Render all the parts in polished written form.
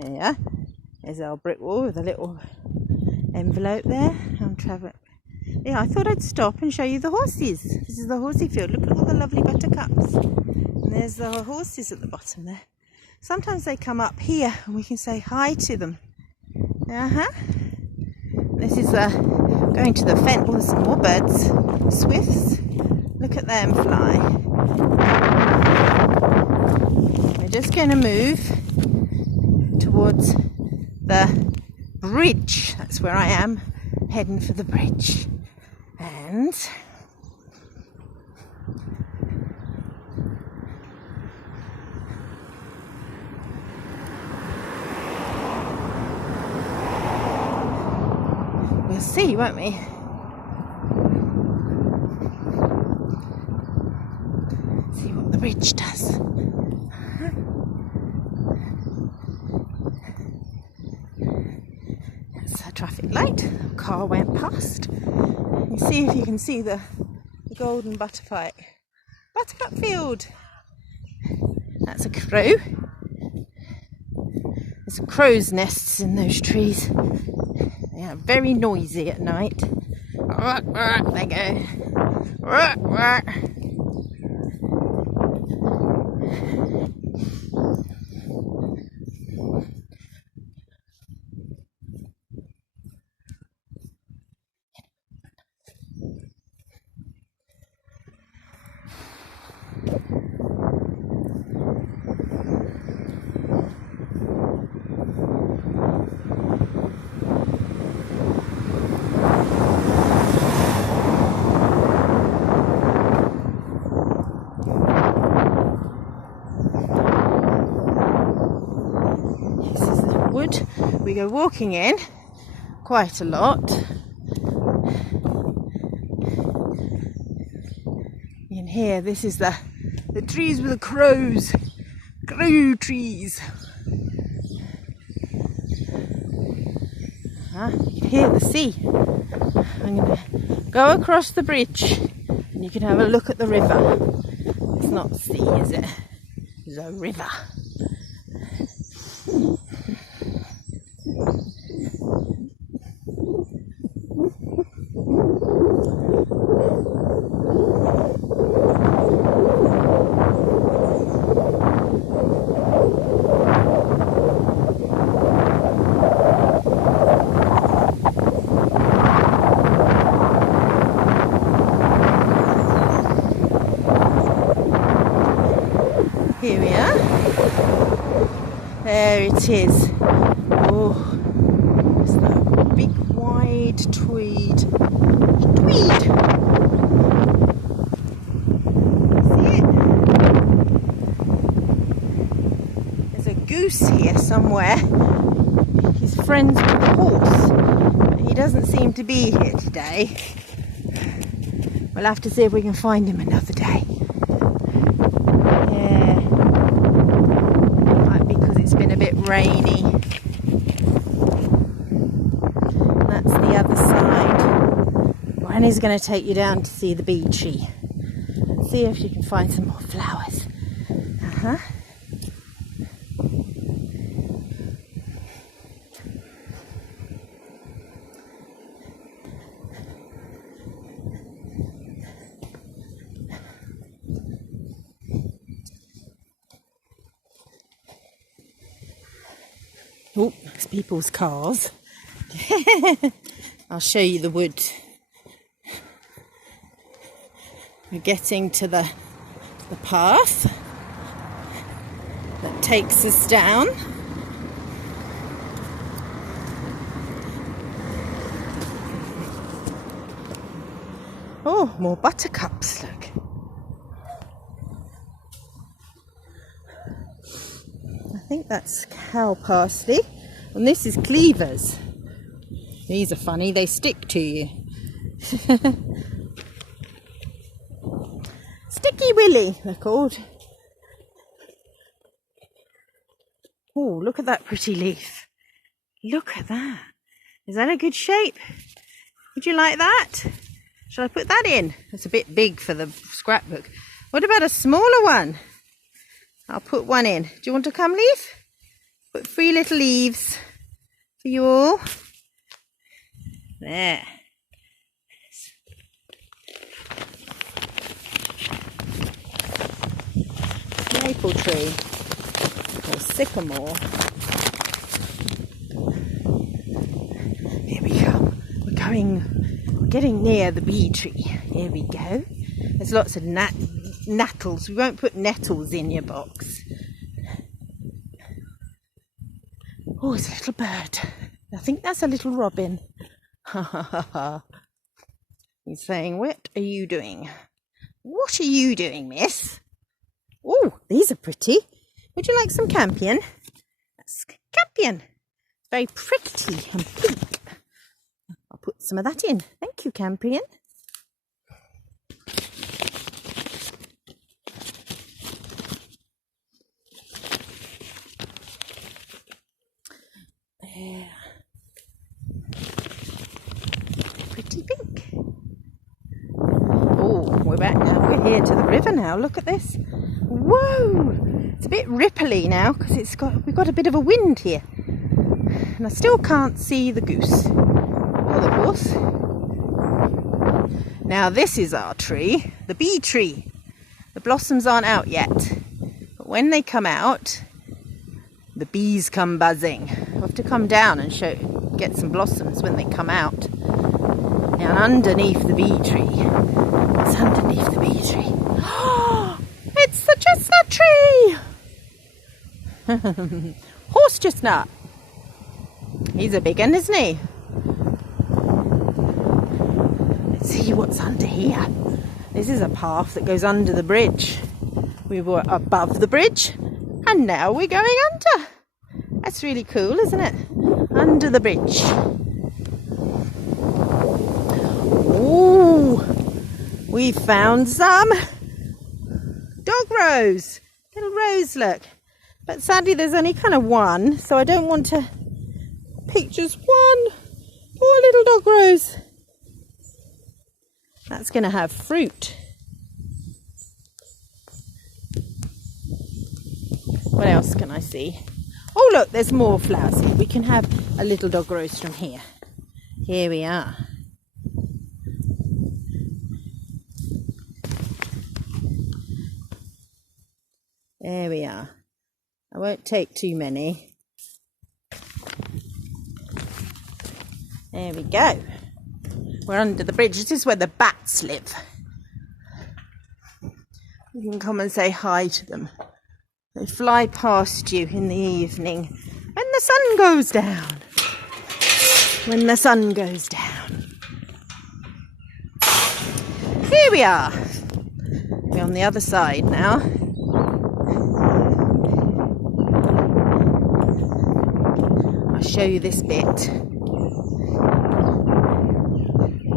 Yeah, there's our brick wall with a little envelope there. I'm traveling. Yeah, I thought I'd stop and show you the horses. This is the horsey field. Look at all the lovely buttercups. And there's the horses at the bottom there. Sometimes they come up here and we can say hi to them. This is going to the fence. Oh, there's some more birds. Swifts. Look at them fly. We're just going to move towards the bridge. That's where I am, heading for the bridge. And we'll see, won't we? See what the bridge does. That's a traffic light. A car went past. You see if you can see the golden buttercup field. That's a crow. There's crow's nests in those trees. They are very noisy at night. They go. We go walking in quite a lot. In here, this is the trees with the crows, crow trees. You can hear the sea. I'm going to go across the bridge and you can have a look at the river. It's not sea, is it? It's a river. Here we are. There it is. Oh, it's that big wide tweed. See it? There's a goose here somewhere. He's friends with the horse, but he doesn't seem to be here today. We'll have to see if we can find him another day. Rainy. That's the other side. Granny's going to take you down to see the beachy. See if you can find some more flowers. Oh, it's people's cars. I'll show you the wood. We're getting to the path that takes us down. Oh, more buttercups, look. I think that's cow parsley, and this is cleavers. These are funny, they stick to you. Sticky Willy, they're called. Oh, look at that pretty leaf. Look at that. Is that a good shape? Would you like that? Shall I put that in? It's a bit big for the scrapbook. What about a smaller one? I'll put one in. Do you want to come, Leaf? Put 3 little leaves for you all. There. Maple tree or sycamore. Here we go. We're getting near the bee tree. Here we go. There's lots of nettles. We won't put nettles in your box. Oh, it's a little bird. I think that's a little robin. Ha ha ha ha. He's saying, what are you doing? What are you doing, miss? Oh, these are pretty. Would you like some campion? That's campion. Very pretty and pink. I'll put some of that in. Thank you, campion. There. Pretty pink. Oh, we're back now. We're here to the river now. Look at this. Whoa! It's a bit ripply now because we've got a bit of a wind here. And I still can't see the goose or the horse. Now this is our tree, the bee tree. The blossoms aren't out yet. But when they come out, the bees come buzzing. We'll have to come down and get some blossoms when they come out. And underneath the bee tree, it's underneath the bee tree. Oh, it's the chestnut tree! Horse chestnut. He's a big one, isn't he? Let's see what's under here. This is a path that goes under the bridge. We were above the bridge and now we're going under. That's really cool, isn't it? Under the bridge. Ooh, we found some dog rose. Little rose, look. But sadly there's only kind of one, so I don't want to pick just one. Poor little dog rose. That's going to have fruit. What else can I see? Oh look, there's more flowers here. We can have a little dog rose from here. Here we are. There we are. I won't take too many. There we go. We're under the bridge. This is where the bats live. You can come and say hi to them. They fly past you in the evening when the sun goes down. When the sun goes down. Here we are. We're on the other side now. I'll show you this bit.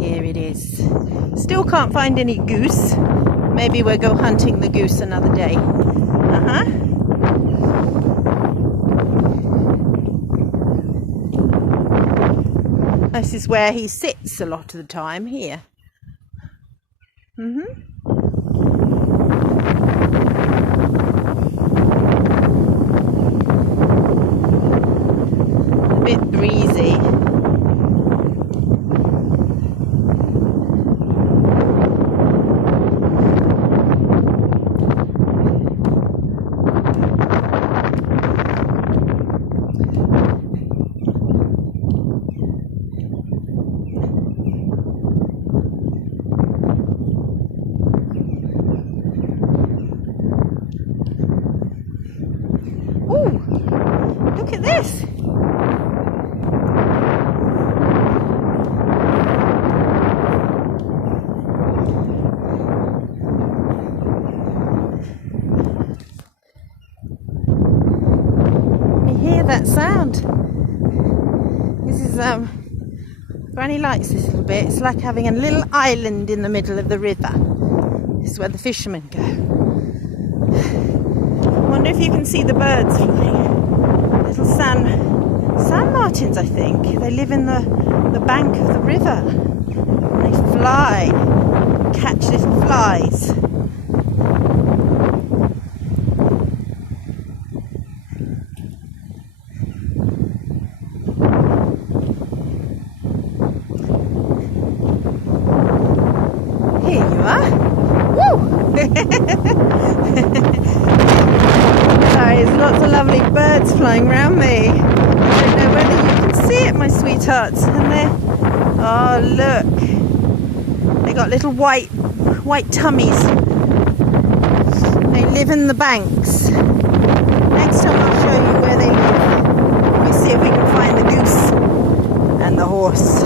Here it is. Still can't find any goose. Maybe we'll go hunting the goose another day. This is where he sits a lot of the time, here. A bit breezy. Look at this. You hear that sound? This is Granny likes this little bit. It's like having a little island in the middle of the river. This is where the fishermen go. I wonder if you can see the birds flying. Little sand martins, I think. They live in the bank of the river. And they fly, catch little flies. lovely birds flying around me. I don't know whether you can see it, my sweethearts. And they're, oh look, they got little white tummies. They live in the banks. Next time I'll show you where they live. Let me see if we can find the goose and the horse.